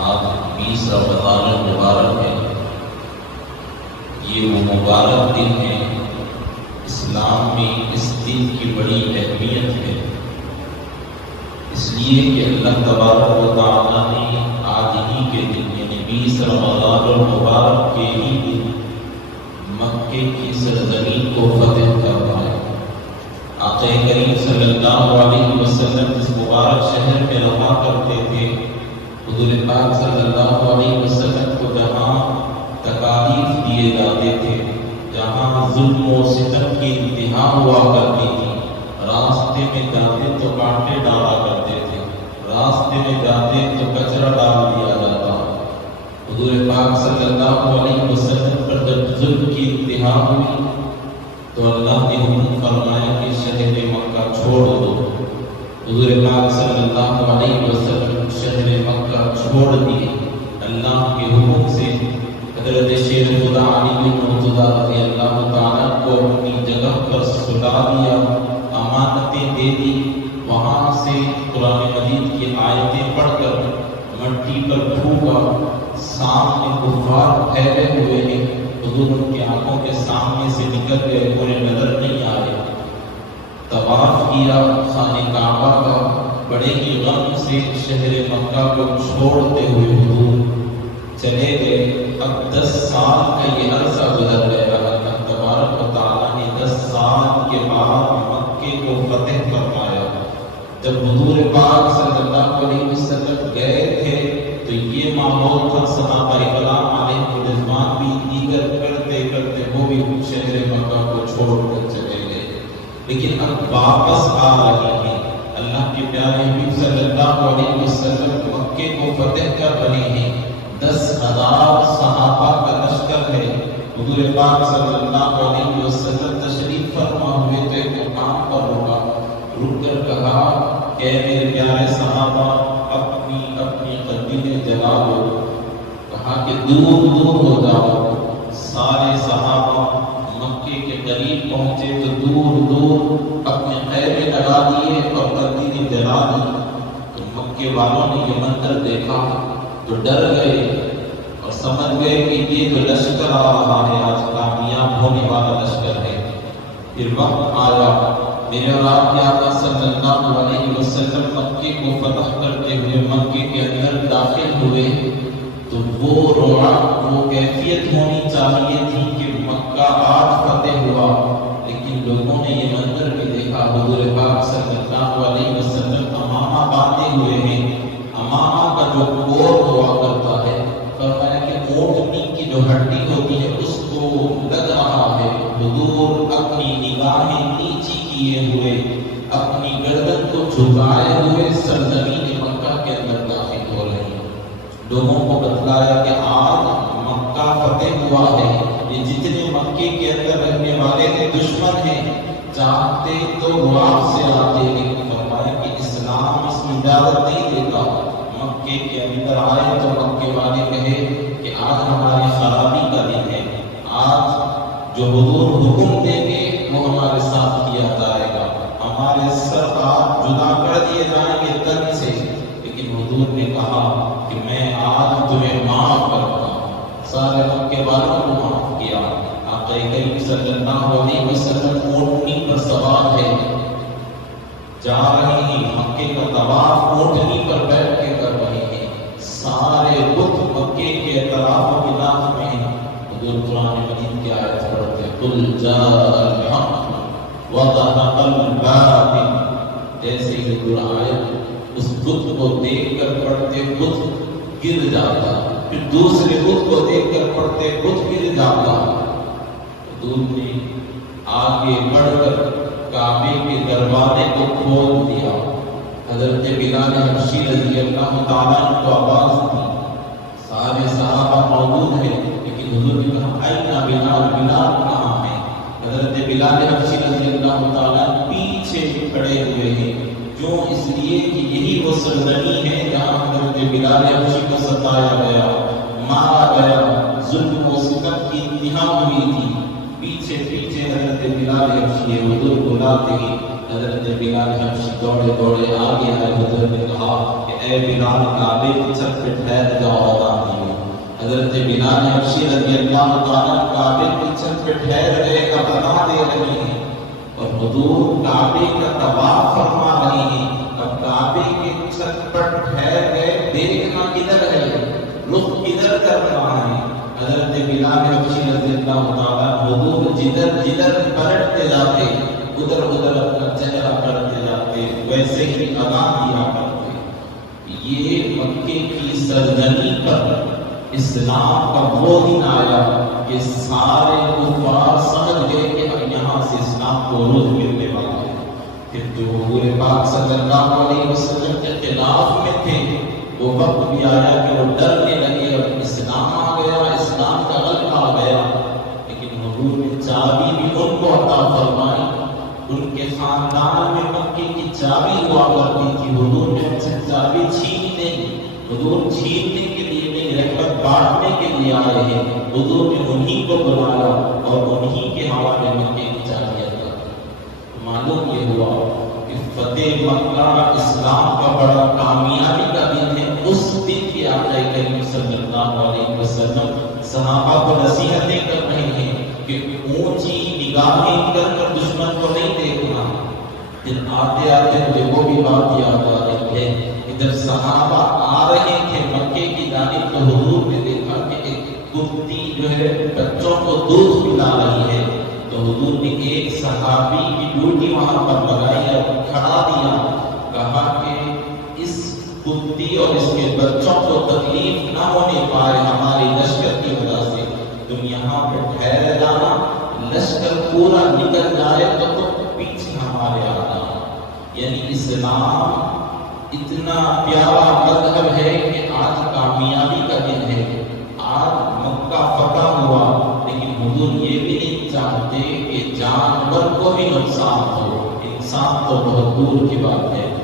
آج 20 رمضان المبارک ہے۔ یہ وہ مبارک دن ہے، اسلام میں اس دن کی بڑی اہمیت ہے، اس لیے کہ اللہ تبارک و تعالیٰ نے آج ہی کے دن یعنی 20 رمضان المبارک کے ہی دن مکے کی سرزمین کو فتح کروایا۔ آقا کریم صلی اللہ علیہ وسلم اس مبارک شہر میں رہا کرتے تھے۔ حضور پاک صلی اللہ علیہ وسلم کو جہاں تکالیف دیے جاتے تھے، جہاں ظلم و ستم کی انتہا ہوا کرتی تھی، راستے میں جاتے تو کانٹے ڈالا کرتے تھے، راستے میں جاتے تو کچرا ڈال دیا جاتا۔ حضور پاک صلی اللہ علیہ وسلم پر جب ظلم کی انتہا ہوئی تو اللہ نے حکم فرمایا کہ شہر مکہ چھوڑ دو۔ حضور پاک صلی اللہ علیہ وسلم شہر مکہ چھوڑ دیے۔ اللہ کے حکم سے حضرت شیر خدا علی بن مرتضیٰ رضی اللہ تعالیٰ کو اپنی جگہ پر سلا دیا، امانتیں دے دی۔ وہاں سے قرآن مجید کی آیتیں پڑھ کر مٹی پر پھونکا، سامنے کفار پھیلے ہوئے ہیں، حضور ان کی آنکھوں کے سامنے سے نکل گئے، انہیں نظر نہیں آئے۔ طواف کیا خانہ کعبہ کا، بڑے ہی غم سے شہر مکہ کو چھوڑتے ہوئے حضور چلے گئے۔ اب 10 سال کا یہ عرصہ گزر گیا۔ اللہ تبارک و تعالیٰ نے 10 سال کے بعد مکے کو فتح فرمایا۔ جب حضور پاک صلی اللہ علیہ وسلم گئے تھے تو یہ ماحول تھا، صحابہ کرام علیہ رضوان بھی دیگر کرتے کرتے وہ بھی شہر مکہ کو چھوڑ کر چلے گئے، لیکن اب واپس آ رہے ہیں۔ اللہ کے پیارے حبیب صلی اللہ علیہ وسلم مکے کو فتح کر رہے ہیں۔ 10,000 صحابہ کا لشکر ہے۔ حضور پاک صلی اللہ علیہ وسلم تشریف فرما ہوئے تو ایک مقام پر رک کر کہا کہ میرے پیارے صحابہ اپنی اپنی قدیمیں جلا دو۔ کہا کہ دور دور ہو جاؤ۔ سارے صحابہ مکے کے قریب پہنچے تو دور دور اپنے خیمے لگا دیے اور قدیمیں جلا دی۔ تو مکے والوں نے یہ منظر دیکھا تو ڈر گئے اور سمجھ گئے کہ یہ جو لشکر آ رہا ہے آج کامیاب ہونے والا لشکر ہے۔ پھر وقت آیا، میرے اور آپ کے آقا صلی اللہ علیہ وسلم مکے کو فتح کرتے ہوئے مکے کے اندر داخل ہوئے تو وہ رونق، وہ کیفیت ہونی چاہیے تھی کہ مکہ آج فتح ہوا، لیکن لوگوں نے یہ منظر بھی دیکھا۔ حضور پاک صلی اللہ علیہ وسلم امامہ باندھے ہوئے ہیں۔ امامہ کا جو کور ہوا کرتا ہے، فرمایا کہ اونٹنی کی جو ہڈی ہوتی ہے اس کو لگ رہا ہے۔ حضور اپنی نگاہیں نیچی کیے ہوئے، اپنی گردن کو جھکائے ہوئے سرزمین مکہ کے اندر داخل ہو رہے ہیں۔ لوگوں کو بتلایا کہ آج مکہ فتح ہوا ہے، یہ جتنے مکے کے اندر رہنے والے ہیں دشمن ہیں، چاہتے تو وہ آپ سے آتے، لیکن فرمایا کہ اسلام اس میں اجازت نہیں دیتا۔ مکے کے اندر آئے تو مکے والے کہے کہ آج ہماری خرابی کا دن ہے، آج جو حضور حکم دیں گے وہ ہمارے ساتھ کیا جائے گا، ہمارے سر آپ جدا کر دیے جائیں گے تن سے۔ لیکن حضور نے کہا کہ میں آج تمہیں معاف کرتا ہوں۔ سارے مکے والوں کو معاف کیا۔ آقا کریم صلی اللہ علیہ وسلم اونٹنی پر سوار ہے، جا رہے ہیں، مکے کا طواف اونٹنی پر بیٹھ کے کر رہے ہیں۔ سارے بت مکے کے اطراف و خلاف میں ہیں۔ حضور قرآن مجید کی آیت پڑھتے ہیں، قل جاء الحق وزهق الباطل۔ جیسے ہی حضور آیت اس بت کو دیکھ کر پڑھتے بت گر جاتا، پھر دوسرے بت کو دیکھ کر پڑھتے بت گر جاتا۔ حضور نے آگے بڑھ کر کعبے کے دروازے کو کھول دیا۔ حضرت بلال حبشی رضی اللہ تعالیٰ عنہ کو آواز دی، سارے صحابہ موجود ہیں، لیکن حضور نے کہا اینا بلال، بلال کہاں ہے؟ حضرت بلال حبشی رضی اللہ تعالیٰ پیچھے کھڑے ہوئے ہیں، کیوں؟ اس لیے کہ یہی وہ سرزمین ہے جہاں حضرت بلال حبشی کو ستایا گیا، مارا گیا، ظلم و ستم کی انتہا ہوئی تھی۔ پیچھے پیچھے حضرت بلال حبشی حضور بلاتے ہیں، حضرت بلال حبشی دوڑے دوڑے آگے آئے، حضرت نے کہا کہ اے بلال کعبے کی چھت پہ ٹھہر جاؤ اور آئیے۔ حضرت بلال حبشی رضی اللہ تعالیٰ کعبے کی چھت پہ ٹھہر گئے، اب ادا دے رہے ہیں اور حضور کعبے کا طواف فرما رہے ہیں۔ اب کعبے کی چھت پر ٹھہر گئے، دیکھنا کدھر ہے، رخ کدھر کرنا ہے۔ حضرت بلال حبشی رضی اللہ تعالیٰ حضور جدھر جدھر پلٹتے جاتے ادھر ادھر اپنا چہرہ کرتے جاتے، ویسے ہی ادا کیا کرتے۔ یہ مکے کی سرزمین پر اسلام کا وہ دن آیا کہ سارے کفار سمجھ گئے کہ اب یہاں سے اسلام کو روز ملنے والا ہے۔ پھر جو حضور پاک صلی اللہ علیہ وسلم کے خلاف میں تھے، وہ وقت بھی آیا کہ وہ ڈرنے لگے، اب اسلام آ گیا، اسلام کا غلبہ آ گیا۔ لیکن حضور نے چابی بھی ان کو عطا فرمائی۔ ان کے خاندان میں مکے کی چابی ہوا کرتی تھی، حضور نے ان سے چابی چھین نہیں، حضور چھیننے کے لیے نہیں، رحمت بانٹنے کے لیے آئے ہیں۔ حضور نے انہی کو بلایا اور انہی کے حوالے مکے کی چابی عطا کی۔ معلوم یہ ہوا کہ فتح مکہ اسلام کا بڑا کامیابی کا دن ہے۔ اس دن کی آقا کریم صلی اللہ علیہ وسلم صحابہ کو نصیحتیں کر رہے ہیں کہ اونچی نگاہیں کر کر دشمن کو نہیں دیکھنا۔ پھر آتے آتے مجھے وہ بھی بات یاد آ رہی ہے کہ جب صحابہ آ رہے تھے مکے کی جانب تو حضور نے دیکھا کہ ایک کتی جو ہے بچوں کو دودھ پلا رہی ہے، تو حضور نے ایک صحابی کی ڈیوٹی وہاں پر لگائی اور کھڑا دیا، کہا کہ اس کتی اور اس کے بچوں کو تکلیف نہ ہونے پائے ہمارے لشکر کی وجہ سے، تم یہاں پہ ٹھہر جانا، لشکر پورا نکل جائے تو تم پیچھے ہمارے آنا۔ یعنی اسلام اتنا پیارا مذہب ہے کہ آج کامیابی کا دن ہے، آج مکہ فتح ہوا، لیکن حضور یہ بھی نہیں چاہتے کہ جانور کو بھی نقصان ہو، انسان تو بہت دور کی بات ہے۔